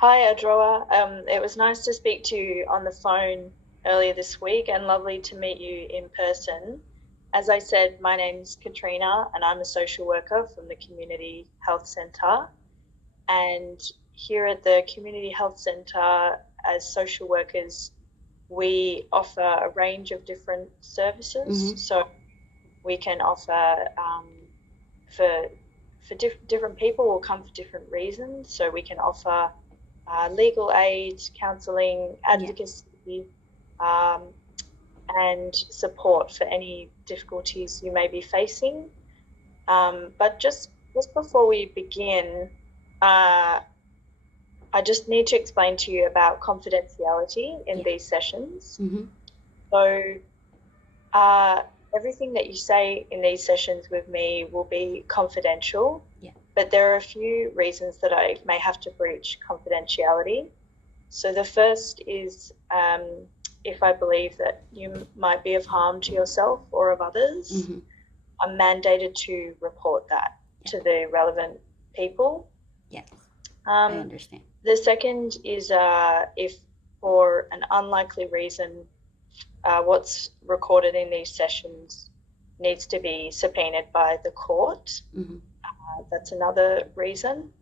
Hi, Adroa. It was nice to speak to you on the phone earlier this week and lovely to meet you in person. As I said, my name's Katrina and I'm a social worker from the Community Health Centre. And here at the Community Health Centre, as social workers, we offer a range of different services. Mm-hmm. So we can offer for different people will come for different reasons. So we can offer legal aid, counselling, Yeah. advocacy, um, and support for any difficulties you may be facing. But just before we begin, uh, I just need to explain to you about confidentiality in Yeah. these sessions. Mm-hmm. So Uh, everything that you say in these sessions with me will be confidential, Yeah. but there are a few reasons that I may have to breach confidentiality. So the first is if I believe that you might be of harm to yourself or of others, Mm-hmm. I'm mandated to report that Yeah. to the relevant people. Yes. I Um, understand. the second is if for an unlikely reason what's recorded in these sessions needs to be subpoenaed by the court. Mm-hmm. That's another reason.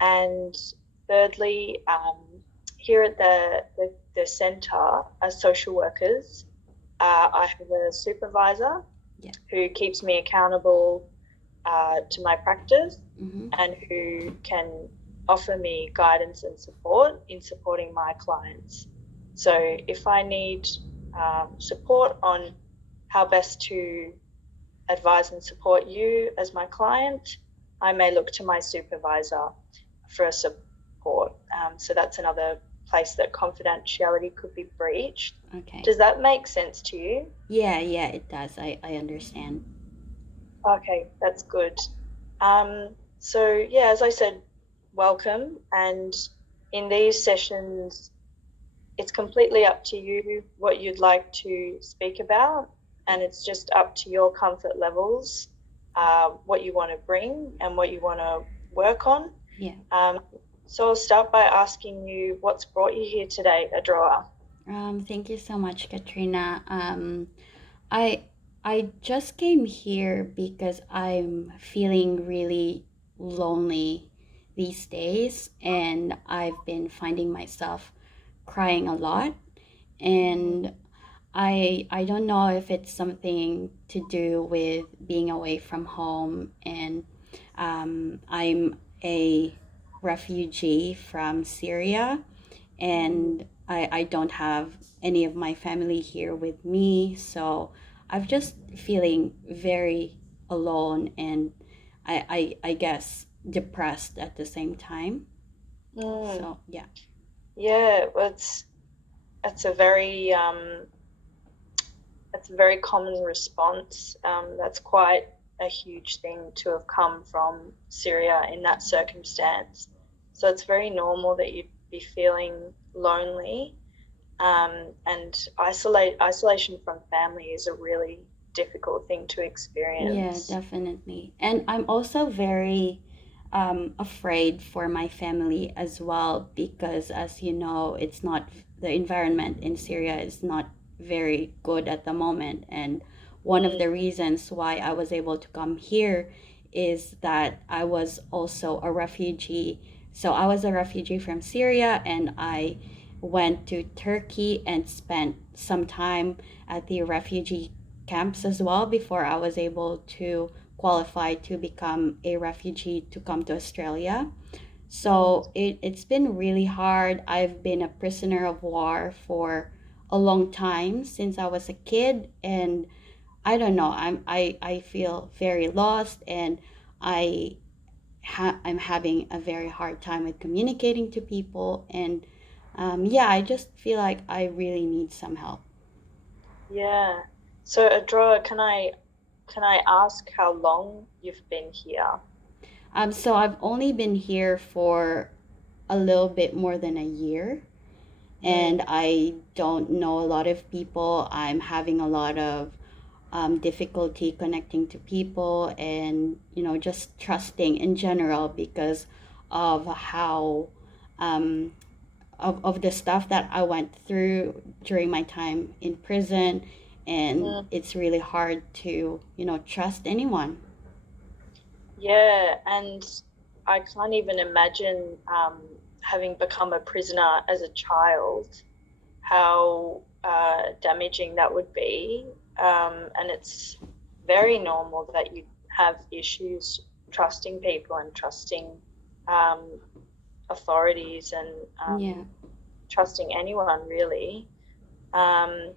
And thirdly, here at the centre, as social workers, I have a supervisor Yeah. who keeps me accountable to my practice Mm-hmm. and who can offer me guidance and support in supporting my clients. So if I need support on how best to advise and support you as my client, I may look to my supervisor for support. So that's another place that confidentiality could be breached. Okay. Does that make sense to you? Yeah. Yeah. It does. I understand. Okay, that's good. So yeah, as I said, welcome. And in these sessions, it's completely up to you what you'd like to speak about, Yeah. and it's just up to your comfort levels, what you want to bring and what you want to work on. Yeah. Um, so I'll start by asking you what's brought you here today, Adroa. Thank you so much, Katrina. I I just came here because I'm feeling really lonely these days, and I've been finding myself crying a lot, and I don't know if it's something to do with being away from home, and I'm a refugee from Syria, and I don't have any of my family here with me, so I'm just feeling very alone, and I guess depressed at the same time. Mm, So yeah. yeah, well, that's a very that's a very common response. That's quite a huge thing to have come from Syria in that circumstance. So it's very normal that you'd be feeling lonely. And isolation from family is a really difficult thing to Yeah, experience. definitely. And I'm also very afraid for my family as well because, as you know, it's not the environment in Syria is not very good at the moment. And one of the Mm, reasons why I was able to come here is that I was also a refugee. So I was a refugee from Syria, and I went to Turkey and spent some time at the refugee camps as well before I was able to qualify to become a refugee to come to Australia. mm, So it's been really hard. I've been a prisoner of war for a long time since I was a kid, and I don't know. I feel very lost, and I I'm having a very hard time with communicating to people, and yeah, I just feel like I really need some help. yeah. So Adroa, can I ask how long you've been here? So I've only been here for a little bit more than a year, and Mm, I don't know a lot of people. I'm having a lot of difficulty connecting to people, and just trusting in general because of how um, of the stuff that I went through during my time in prison, and Mm, it's really hard to, trust anyone. yeah, and I can't even imagine having become a prisoner as a child, how damaging that would be. And it's very normal that you have issues trusting people and trusting um, authorities and Yeah. trusting anyone really. Um,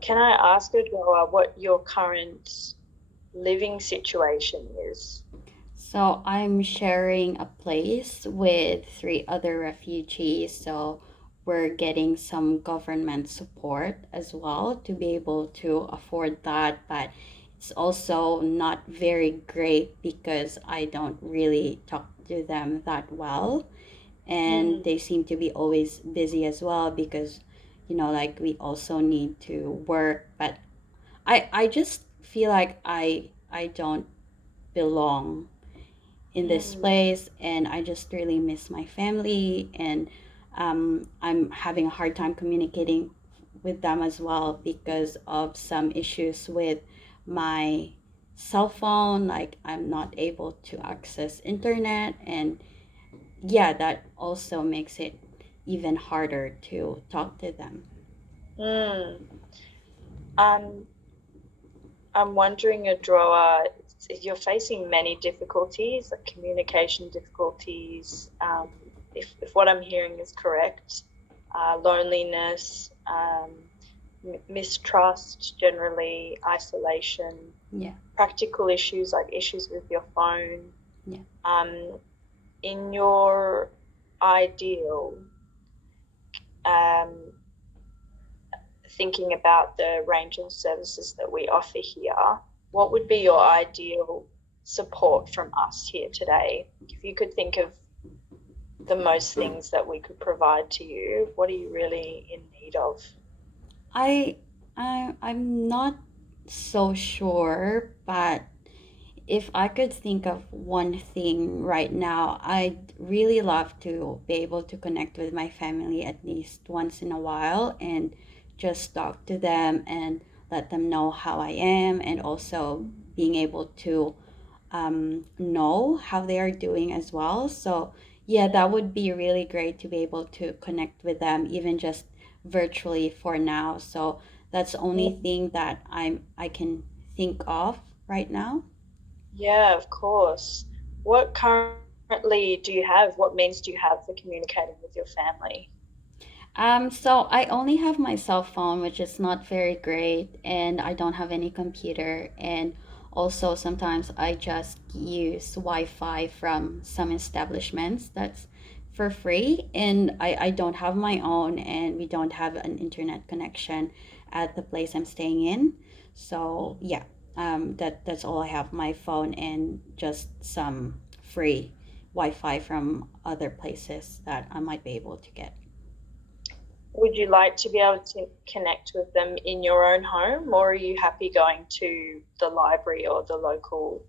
can I ask Adroa what your current living situation is? So I'm sharing a place with three other refugees. So we're getting some government support as well to be able to afford that. But it's also not very great because I don't really talk to them that well. And Mm, they seem to be always busy as well because, like we also need to work. But I just feel like I don't belong in this mm, place, and I just really miss my family, and I'm having a hard time communicating with them as well because of some issues with my cell phone, like I'm not able to access internet, and yeah, that also makes it even harder to talk to them. mm. Um, I'm wondering, Adroa, if you're facing many difficulties, like communication difficulties, if what I'm hearing is correct, loneliness, mistrust, generally, isolation, Yeah. practical issues like issues with your phone. Yeah. Um, in your ideal, um, thinking about the range of services that we offer here, what would be your ideal support from us here today? If you could think of the most things that we could provide to you, what are you really in need of? I I'm not so sure, but if I could think of one thing right now, I'd really love to be able to connect with my family at least once in a while and just talk to them and let them know how I am, and also being able to know how they are doing as well. So, yeah, that Mm, would be really great to be able to connect with them, even just virtually for now. So, that's the only mm. thing that I can think of right now. Yeah, of course. What currently do you have? What means do you have for communicating with your family? So I only have my cell phone, which is not very great, and I don't have any computer. And also, sometimes I just use Wi-Fi from some establishments that's for free, and I don't have my own, and we don't have an internet connection at the place I'm staying in. So Mm. yeah, that's all I have: my phone and just some free Wi-Fi from other places that I might be able to get. Would you like to be able to connect with them in your own home, or are you happy going to the library or the local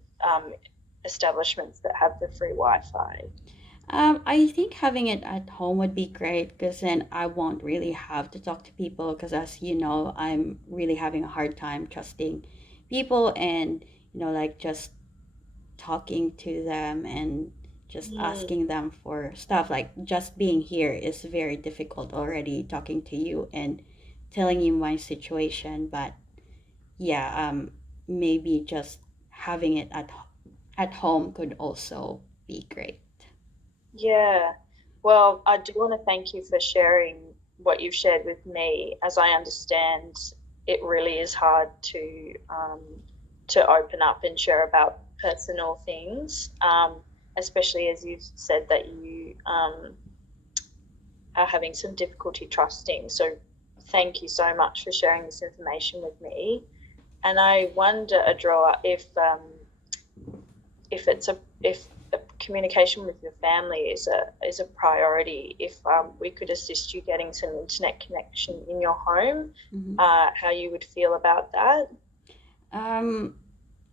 establishments that have the free Wi-Fi? I think having it at home would be great because then I won't really have to talk to people. Because, as you know, I'm really having a hard time trusting people, and, like just talking to them and just Mm, asking them for stuff. Like, just being here is very difficult already, talking to you and telling you my situation. But yeah, maybe just having it at home could also be great. yeah. Well, I do want to thank you for sharing what you've shared with me. As I understand, it really is hard to open up and share about personal things, especially as you've said that you are having some difficulty trusting. So, thank you so much for sharing this information with me. And I wonder, Adroa, if it's if communication with your family is a priority, if we could assist you getting some internet connection in your home, Mhm. how you would feel about that. Um,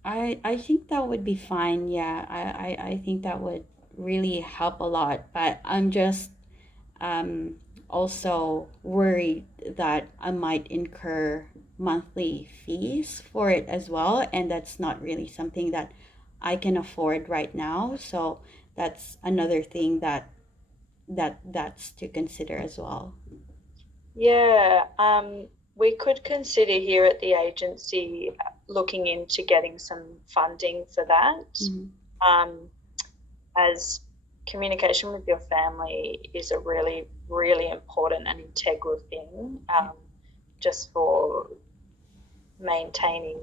I think that would be fine. Yeah, I think that would. really help a lot. But I'm just um, also worried that I might incur monthly fees for it as well, and that's not really something that I can afford right now. So that's another thing that's to consider as well. Yeah, we could consider here at the agency looking into getting some funding for that, Mm-hmm. um, as communication with your family is a really, really important and integral thing, Yeah. just for maintaining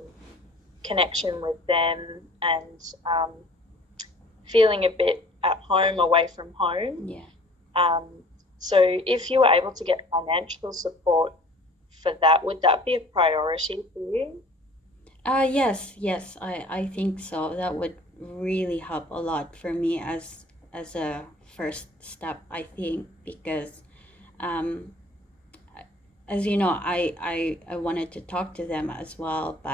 connection with them and feeling a bit at home away from home. Yeah. Um, so if you were able to get financial support for that, would that be a priority for you? Yes, yes, I think so. That would really help a lot for me as a first step, I think, because um, as you know, I wanted to talk to them as well, but